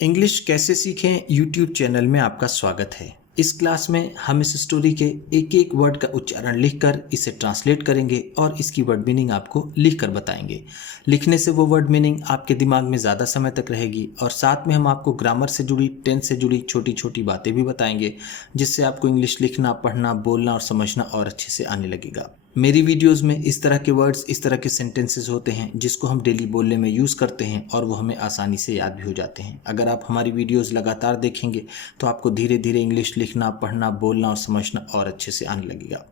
English कैसे सीखें YouTube channel में आपका स्वागत है। इस क्लास में हम इस स्टोरी के एक एक वर्ड का उच्चारण लिखकर इसे ट्रांसलेट करेंगे और इसकी वर्ड मीनिंग आपको लिखकर बताएंगे। लिखने से वो वर्ड मीनिंग आपके दिमाग में ज़्यादा समय तक रहेगी और साथ में हम आपको ग्रामर से जुड़ी, टेंस से जुड़ी छोटी छोटी बातें भी बताएंगे, जिससे आपको इंग्लिश लिखना, पढ़ना, बोलना और समझना और अच्छे से आने लगेगा। मेरी वीडियोस में इस तरह के वर्ड्स, इस तरह के सेंटेंसेस होते हैं जिसको हम डेली बोलने में यूज़ करते हैं और वो हमें आसानी से याद भी हो जाते हैं। अगर आप हमारी वीडियोस लगातार देखेंगे तो आपको धीरे धीरे इंग्लिश लिखना, पढ़ना, बोलना और समझना और अच्छे से आने लगेगा।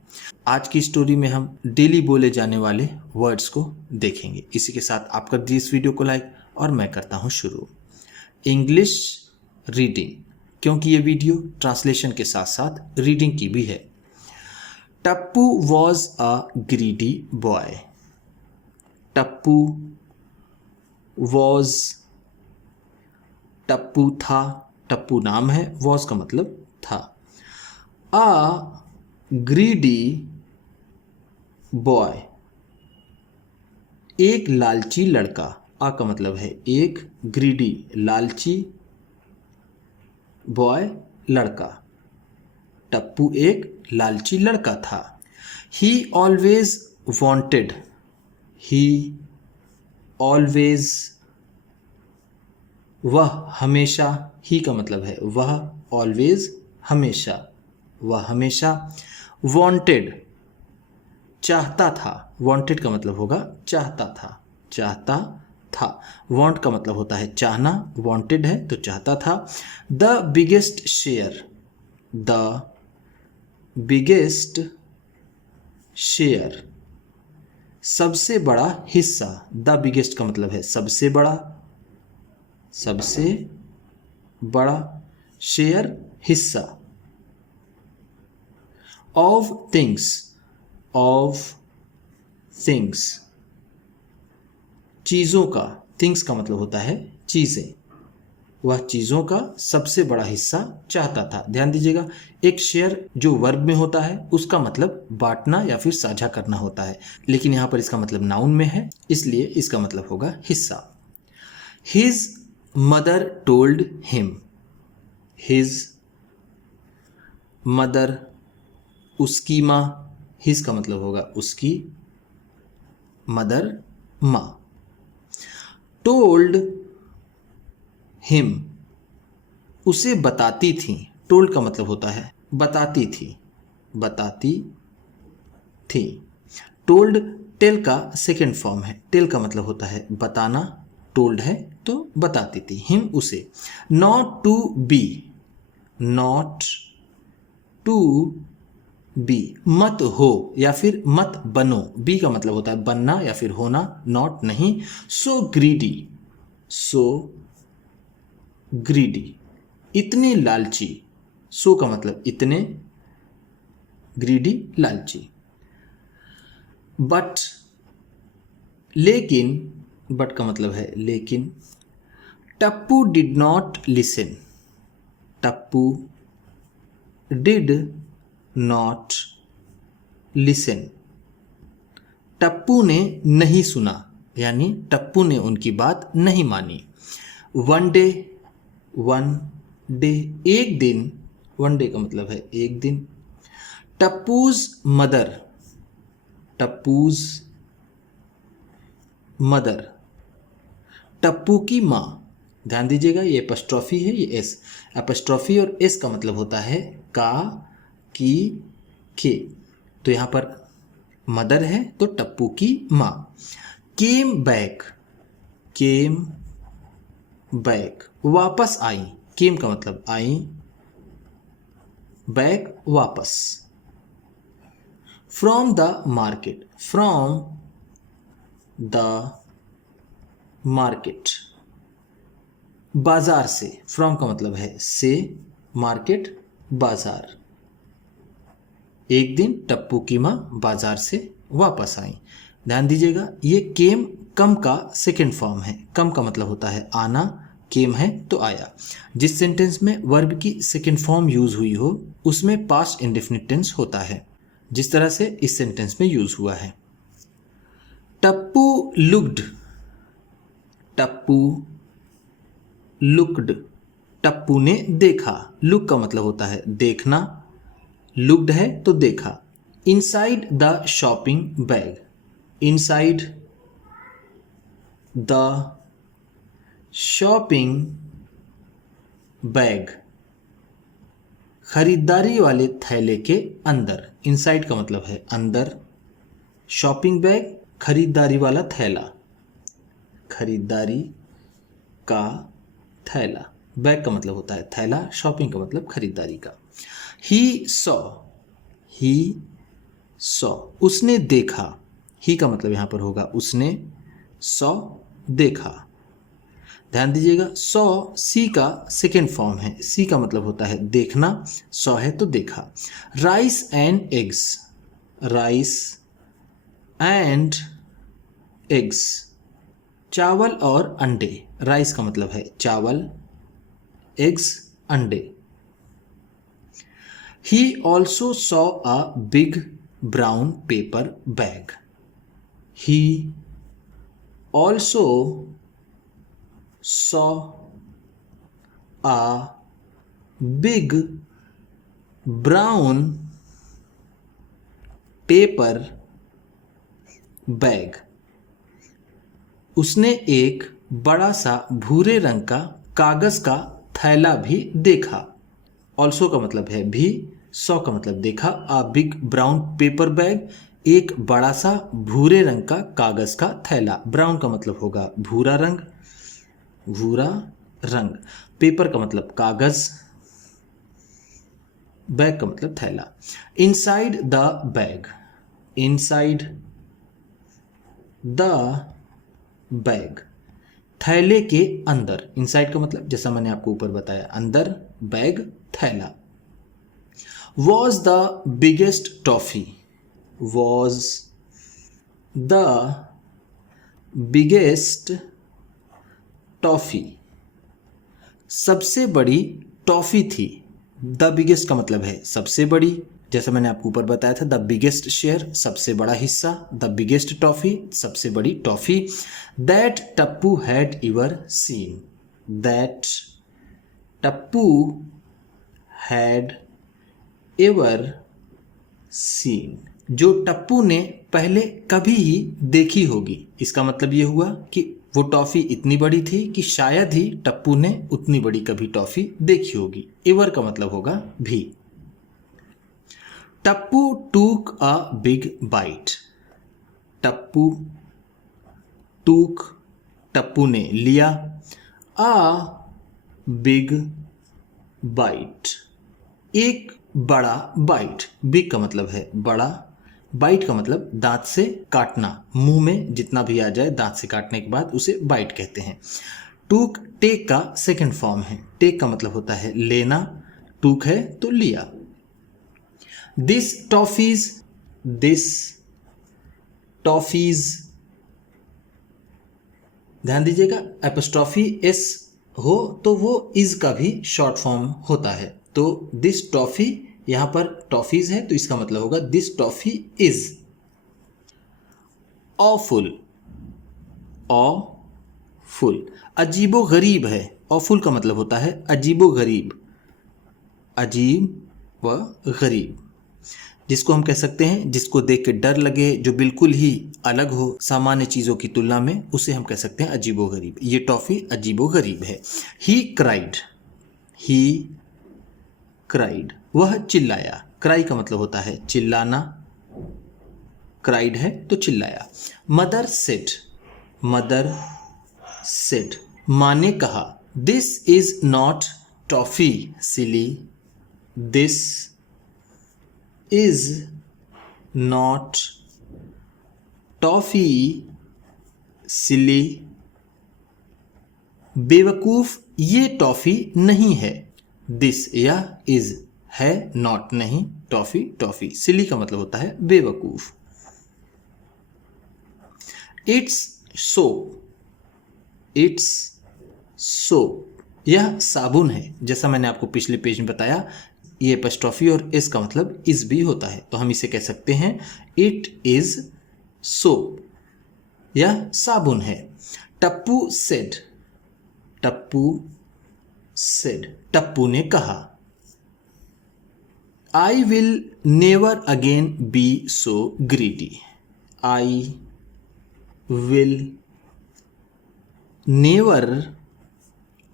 आज की स्टोरी में हम डेली बोले जाने वाले वर्ड्स को देखेंगे। इसी के साथ आप कर दीजिए इस वीडियो को लाइक और मैं करता हूँ शुरू। इंग्लिश रीडिंग, क्योंकि ये वीडियो ट्रांसलेशन के साथ साथ रीडिंग की भी है। Tappu was a greedy boy. Tappu was, Tappu था, टप्पू नाम है, was का मतलब था। A greedy boy, एक लालची लड़का। आ का मतलब है एक, ग्रीडी लालची, बॉय लड़का। टप्पू एक लालची लड़का था। He always wanted, he always, वह हमेशा, ही का मतलब है वह, always हमेशा, वह हमेशा, wanted चाहता था। wanted का मतलब होगा चाहता था, चाहता था। want का मतलब होता है चाहना, wanted है तो चाहता था। The biggest share, the biggest share, सबसे बड़ा हिस्सा। द बिगेस्ट का मतलब है सबसे बड़ा, सबसे बड़ा, शेयर हिस्सा। ऑफ थिंग्स, ऑफ थिंग्स, चीज़ों का। थिंग्स का मतलब होता है चीज़ें। वह चीज़ों का सबसे बड़ा हिस्सा चाहता था। ध्यान दीजिएगा, एक शेयर जो वर्ब में होता है उसका मतलब बांटना या फिर साझा करना होता है, लेकिन यहाँ पर इसका मतलब नाउन में है, इसलिए इसका मतलब होगा हिस्सा। His mother told him, his mother, उसकी माँ। हिज का मतलब होगा उसकी, मदर माँ। टोल्ड हिम, उसे बताती थी। टोल्ड का मतलब होता है बताती थी, बताती थी। टोल्ड टेल का सेकेंड फॉर्म है। टेल का मतलब होता है बताना, टोल्ड है तो बताती थी। हिम उसे। Not to be, not to be, मत हो या फिर मत बनो। बी का मतलब होता है बनना या फिर होना, नॉट नहीं। सो ग्रीडी, सो ग्रीडी, इतने लालची। सो का मतलब इतने, ग्रीडी लालची। बट, लेकिन, बट का मतलब है लेकिन। Tappu did not listen, Tappu did not listen, Tappu ने नहीं सुना, यानी टप्पू ने उनकी बात नहीं मानी। वन डे, वन डे एक दिन, वन डे का मतलब है एक दिन। टप्पूज मदर, टप्पूज मदर, टप्पू की माँ। ध्यान दीजिएगा, ये एपस्ट्रॉफी है, ये एस। एपस्ट्रॉफी और एस का मतलब होता है का, की, के। तो यहाँ पर मदर है तो टप्पू की माँ। केम बैक, केम बैक, वापस आई। केम का मतलब आई, बैक वापस। From the market, from the market, बाजार से। फ्रॉम का मतलब है से, मार्केट बाजार। एक दिन टप्पू की माँ बाजार से वापस आई। ध्यान दीजिएगा, ये केम कम का सेकेंड फॉर्म है। कम का मतलब होता है आना, केम है तो आया। जिस सेंटेंस में वर्ब की सेकेंड फॉर्म यूज हुई हो उसमें पास्ट इंडेफिनिट टेंस होता है, जिस तरह से इस सेंटेंस में यूज हुआ है। टप्पू लुक्ड, टप्पू लुक्ड, टप्पू ने देखा, लुक का मतलब होता है देखना, लुक्ड है तो देखा। Inside the shopping bag, inside the shopping bag, खरीदारी वाले थैले के अंदर। इनसाइड का मतलब है अंदर, शॉपिंग बैग खरीदारी वाला थैला, खरीदारी का थैला, बैग का मतलब होता है थैला, शॉपिंग का मतलब खरीदारी का। ही सॉ, उसने देखा, ही का मतलब यहाँ पर होगा उसने, सॉ देखा। ध्यान दीजिएगा, सॉ सी का सेकेंड फॉर्म है, सी का मतलब होता है देखना, सॉ है तो देखा। Rice and eggs, rice and eggs, चावल और अंडे। राइस का मतलब है चावल, एग्स अंडे। He also saw a big brown paper bag, he also saw a big brown paper bag, उसने एक बड़ा सा भूरे रंग का कागज का थैला भी देखा। ऑल्सो का मतलब है भी, सॉ का मतलब देखा, आ बिग ब्राउन पेपर बैग एक बड़ा सा भूरे रंग का कागज का थैला। ब्राउन का मतलब होगा भूरा रंग, भूरा रंग। पेपर का मतलब कागज, बैग का मतलब थैला। Inside the bag, inside the bag, थैले के अंदर। इनसाइड का मतलब जैसा मैंने आपको ऊपर बताया अंदर, बैग थैला। Was the biggest toffee, was the biggest toffee, सबसे बड़ी टॉफी थी। द बिगेस्ट का मतलब है सबसे बड़ी, जैसा मैंने आपको ऊपर बताया था, द बिगेस्ट शेयर सबसे बड़ा हिस्सा, द बिगेस्ट टॉफी सबसे बड़ी toffee. That Tappu had ever seen, that Tappu had ever seen, जो टप्पू ने पहले कभी ही देखी होगी। इसका मतलब ये हुआ कि वो टॉफी इतनी बड़ी थी कि शायद ही टप्पू ने उतनी बड़ी कभी टॉफी देखी होगी। एवर का मतलब होगा भी। टप्पू टूक अ बिग बाइट, टप्पू टूक, टप्पू ने लिया, अ बिग बाइट, एक बड़ा बाइट। बिग का मतलब है बड़ा, बाइट का मतलब दांत से काटना, मुंह में जितना भी आ जाए दांत से काटने के बाद उसे बाइट कहते हैं। टूक टेक का सेकंड फॉर्म है, टेक का मतलब होता है लेना, टूक है तो लिया। दिस टॉफीज, दिस टॉफीज, ध्यान दीजिएगा एपोस्ट्रॉफी एस हो तो वो इज का भी शॉर्ट फॉर्म होता है। तो दिस टॉफी, यहां पर टॉफीज है तो इसका मतलब होगा this toffee is awful, awful, अजीबो गरीब है। ऑफुल का मतलब होता है अजीबो गरीब, अजीब व गरीब, जिसको हम कह सकते हैं जिसको देख के डर लगे, जो बिल्कुल ही अलग हो सामान्य चीज़ों की तुलना में, उसे हम कह सकते हैं अजीबो गरीब। ये टॉफ़ी अजीबो गरीब है। ही क्राइड, ही क्राइड, वह चिल्लाया। क्राई का मतलब होता है चिल्लाना, क्राइड है तो चिल्लाया। मदर सेड, मदर सेड, माँ ने कहा, this is not toffee silly, this is not toffee silly, बेवकूफ ये टॉफी नहीं है। दिस या इज है, नॉट नहीं, टॉफी टॉफी, सिली का मतलब होता है बेवकूफ। इट्स सोप, इट्स सोप, यह साबुन है। जैसा मैंने आपको पिछले पेज में बताया, ये एपोस्ट्रोफी और इस का मतलब इज भी होता है, तो हम इसे कह सकते हैं इट इज सोप, यह साबुन है। टप्पू सेड, टप्पू सेड, टप्पू ने कहा। I will never again be so greedy. I will never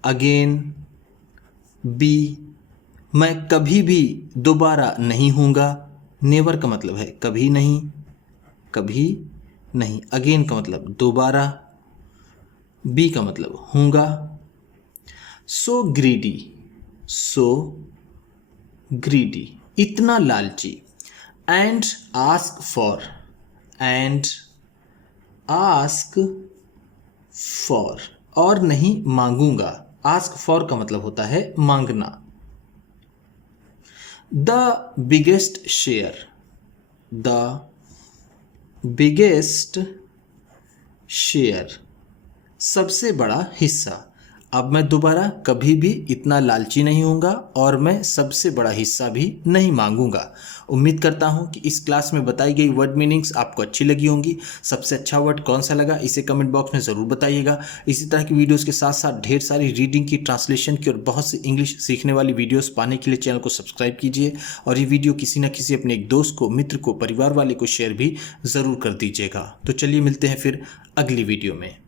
again be, मैं कभी भी दोबारा नहीं हूँगा। नेवर का मतलब है कभी नहीं, कभी नहीं। अगेन का मतलब दोबारा, बी का मतलब हूँगा। सो ग्रीडी, सो ग्रीडी, इतना लालची। And ask for, and ask for, और नहीं मांगूंगा। आस्क फॉर का मतलब होता है मांगना। The biggest share, the biggest share, सबसे बड़ा हिस्सा। अब मैं दोबारा कभी भी इतना लालची नहीं होऊंगा और मैं सबसे बड़ा हिस्सा भी नहीं मांगूंगा। उम्मीद करता हूं कि इस क्लास में बताई गई वर्ड मीनिंग्स आपको अच्छी लगी होंगी। सबसे अच्छा वर्ड कौन सा लगा इसे कमेंट बॉक्स में ज़रूर बताइएगा। इसी तरह की वीडियोस के साथ साथ ढेर सारी रीडिंग की, ट्रांसलेशन की और बहुत सी इंग्लिश सीखने वाली वीडियोस पाने के लिए चैनल को सब्सक्राइब कीजिए और ये वीडियो किसी न किसी अपने एक दोस्त को, मित्र को, परिवार वाले को शेयर भी ज़रूर कर दीजिएगा। तो चलिए मिलते हैं फिर अगली वीडियो में।